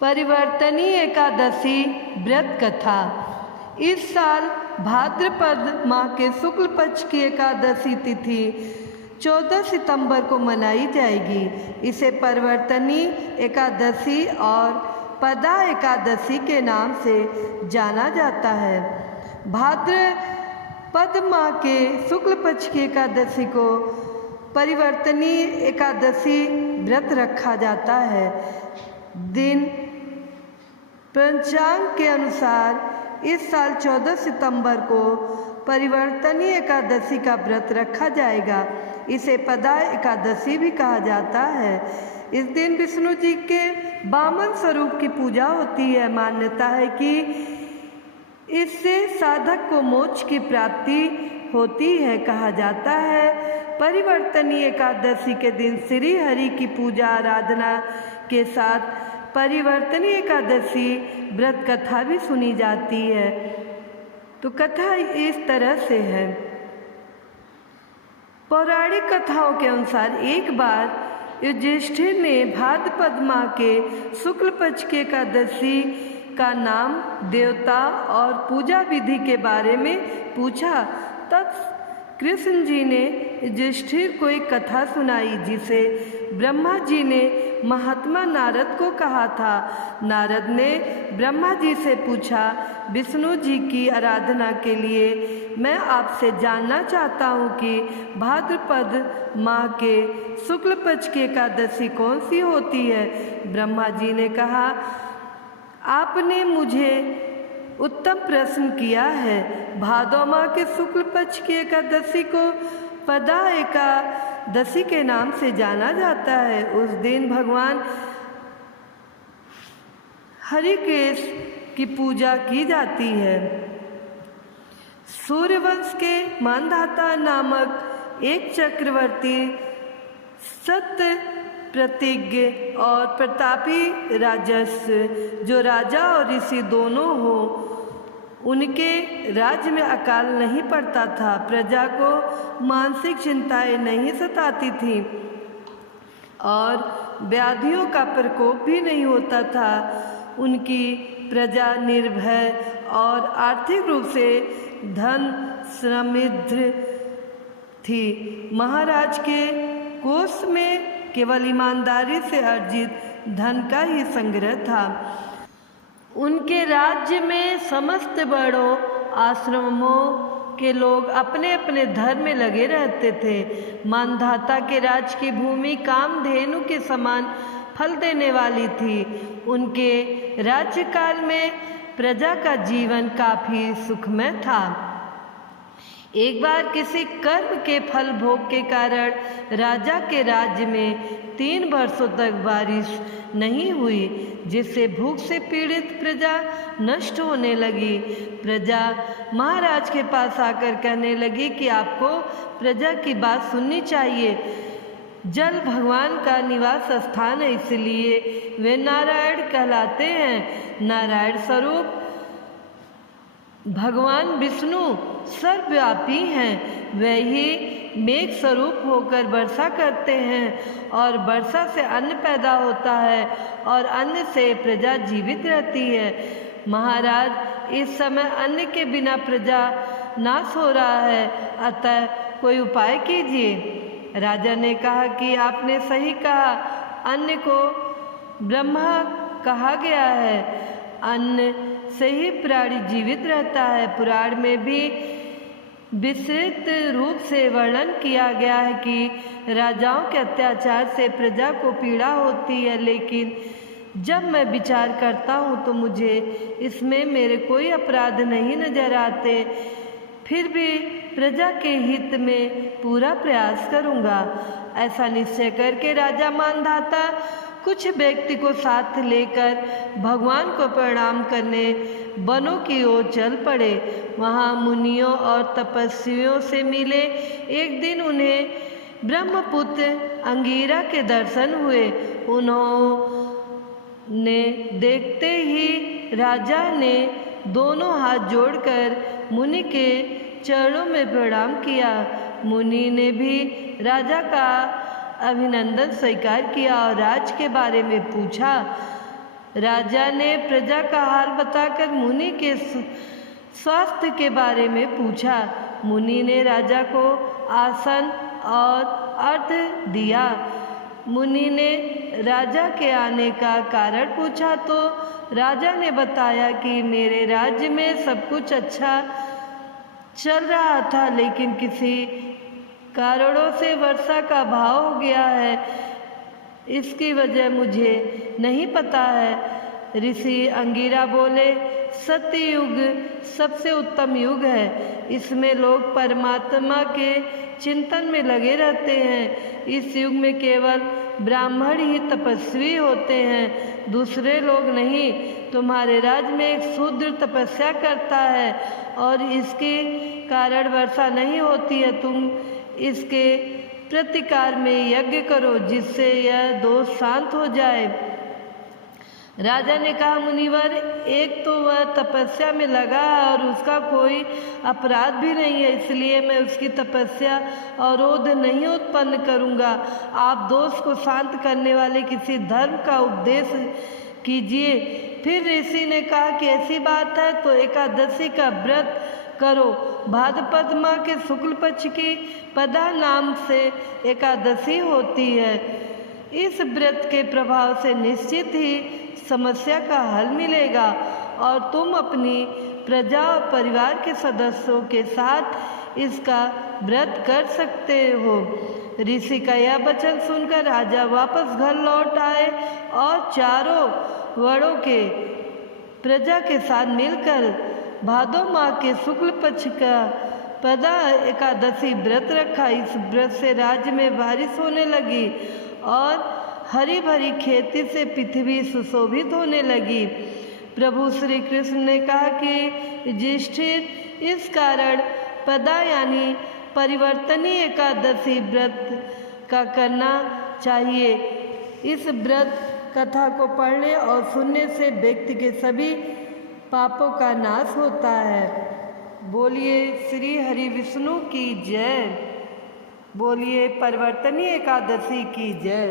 परिवर्तनी एकादशी व्रत कथा। इस साल भाद्रपद माह के शुक्ल पक्ष की एकादशी तिथि 14 सितंबर को मनाई जाएगी। इसे परिवर्तनी एकादशी और पदा एकादशी के नाम से जाना जाता है। भाद्रपद माह के शुक्ल पक्ष की एकादशी को परिवर्तनी एकादशी व्रत रखा जाता है। दिन पंचांग के अनुसार इस साल 14 सितंबर को परिवर्तनी एकादशी का व्रत रखा जाएगा। इसे पदा एकादशी भी कहा जाता है। इस दिन विष्णु जी के वामन स्वरूप की पूजा होती है। मान्यता है कि इससे साधक को मोक्ष की प्राप्ति होती है। कहा जाता है परिवर्तनी एकादशी के दिन श्री हरि की पूजा आराधना के साथ परिवर्तनी एकादशी व्रत कथा भी सुनी जाती है। तो कथा इस तरह से है। पौराणिक कथाओं के अनुसार एक बार युधिष्ठिर ने भाद्रपद माह के शुक्ल पक्ष की एकादशी का नाम, देवता और पूजा विधि के बारे में पूछा। तब कृष्ण जी ने युधिष्ठिर को एक कथा सुनाई जिसे ब्रह्मा जी ने महात्मा नारद को कहा था। नारद ने ब्रह्मा जी से पूछा, विष्णु जी की आराधना के लिए मैं आपसे जानना चाहता हूँ कि भाद्रपद माह के शुक्ल पक्ष की एकादशी कौन सी होती है। ब्रह्मा जी ने कहा, आपने मुझे उत्तम प्रश्न किया है। भादो माह के शुक्ल पक्ष की एकादशी को पदा एकादशी के नाम से जाना जाता है। उस दिन भगवान हरिकेश की पूजा की जाती है। सूर्यवंश के मानधाता नामक एक चक्रवर्ती सत्य प्रतिज्ञ और प्रतापी राजस्य, जो राजा और ऋषि दोनों हो, उनके राज्य में अकाल नहीं पड़ता था। प्रजा को मानसिक चिंताएं नहीं सताती थीं और व्याधियों का प्रकोप भी नहीं होता था। उनकी प्रजा निर्भय और आर्थिक रूप से धन समृद्ध थी। महाराज के कोष में केवल ईमानदारी से अर्जित धन का ही संग्रह था। उनके राज्य में समस्त बड़ों आश्रमों के लोग अपने अपने धर्म में लगे रहते थे। मानधाता के राज की भूमि कामधेनु के समान फल देने वाली थी। उनके राज्यकाल में प्रजा का जीवन काफी सुखमय था। एक बार किसी कर्म के फल भोग के कारण राजा के राज्य में 3 वर्षों तक बारिश नहीं हुई, जिससे भूख से पीड़ित प्रजा नष्ट होने लगी। प्रजा महाराज के पास आकर कहने लगी कि आपको प्रजा की बात सुननी चाहिए। जल भगवान का निवास स्थान है, इसलिए वे नारायण कहलाते हैं। नारायण स्वरूप भगवान विष्णु सर्वव्यापी हैं। वे ही मेघ स्वरूप होकर वर्षा करते हैं और वर्षा से अन्न पैदा होता है और अन्न से प्रजा जीवित रहती है। महाराज, इस समय अन्न के बिना प्रजा नाश हो रहा है, अतः कोई उपाय कीजिए। राजा ने कहा कि आपने सही कहा, अन्न को ब्रह्मा कहा गया है। अन्न से ही प्राणी जीवित रहता है। पुराण में भी विस्तृत रूप से वर्णन किया गया है कि राजाओं के अत्याचार से प्रजा को पीड़ा होती है, लेकिन जब मैं विचार करता हूँ तो मुझे इसमें मेरे कोई अपराध नहीं नजर आते। फिर भी प्रजा के हित में पूरा प्रयास करूँगा। ऐसा निश्चय करके राजा मानधाता कुछ व्यक्ति को साथ लेकर भगवान को प्रणाम करने वनों की ओर चल पड़े। वहाँ मुनियों और तपस्वियों से मिले। एक दिन उन्हें ब्रह्मपुत्र अंगिरा के दर्शन हुए। उन्होंने देखते ही राजा ने दोनों हाथ जोड़कर मुनि के चरणों में प्रणाम किया। मुनि ने भी राजा का अभिनंदन स्वीकार किया और राज के बारे में पूछा। राजा ने प्रजा का हाल बताकर मुनि के स्वास्थ्य के बारे में पूछा। मुनि ने राजा को आसन और अर्घ दिया। मुनि ने राजा के आने का कारण पूछा तो राजा ने बताया कि मेरे राज्य में सब कुछ अच्छा चल रहा था, लेकिन किसी कारणों से वर्षा का अभाव हो गया है। इसकी वजह मुझे नहीं पता है। ऋषि अंगिरा बोले, सत्ययुग सबसे उत्तम युग है। इसमें लोग परमात्मा के चिंतन में लगे रहते हैं। इस युग में केवल ब्राह्मण ही तपस्वी होते हैं, दूसरे लोग नहीं। तुम्हारे राज्य में एक शूद्र तपस्या करता है और इसके कारण वर्षा नहीं होती है। तुम इसके प्रतिकार में यज्ञ करो जिससे यह दोष शांत हो जाए। राजा ने कहा, मुनिवर, एक तो वह तपस्या में लगा है और उसका कोई अपराध भी नहीं है, इसलिए मैं उसकी तपस्या अवरोध नहीं उत्पन्न करूंगा। आप दोष को शांत करने वाले किसी धर्म का उपदेश कीजिए। फिर ऋषि ने कहा कि ऐसी बात है तो एकादशी का व्रत करो। भाद्रपद माह के शुक्ल पक्ष की पदा नाम से एकादशी होती है। इस व्रत के प्रभाव से निश्चित ही समस्या का हल मिलेगा और तुम अपनी प्रजा और परिवार के सदस्यों के साथ इसका व्रत कर सकते हो। ऋषि का यह वचन सुनकर राजा वापस घर लौट आए और चारों वर्णों के प्रजा के साथ मिलकर भादो माह के शुक्ल पक्ष का पदा एकादशी व्रत रखा। इस व्रत से राज्य में बारिश होने लगी और हरी भरी खेती से पृथ्वी सुशोभित होने लगी। प्रभु श्री कृष्ण ने कहा कि युधिष्ठिर, इस कारण पदा यानी परिवर्तनीय एकादशी व्रत का करना चाहिए। इस व्रत कथा को पढ़ने और सुनने से व्यक्ति के सभी पापों का नाश होता है। बोलिए श्री हरि विष्णु की जय। बोलिए परिवर्तनीय एकादशी की जय।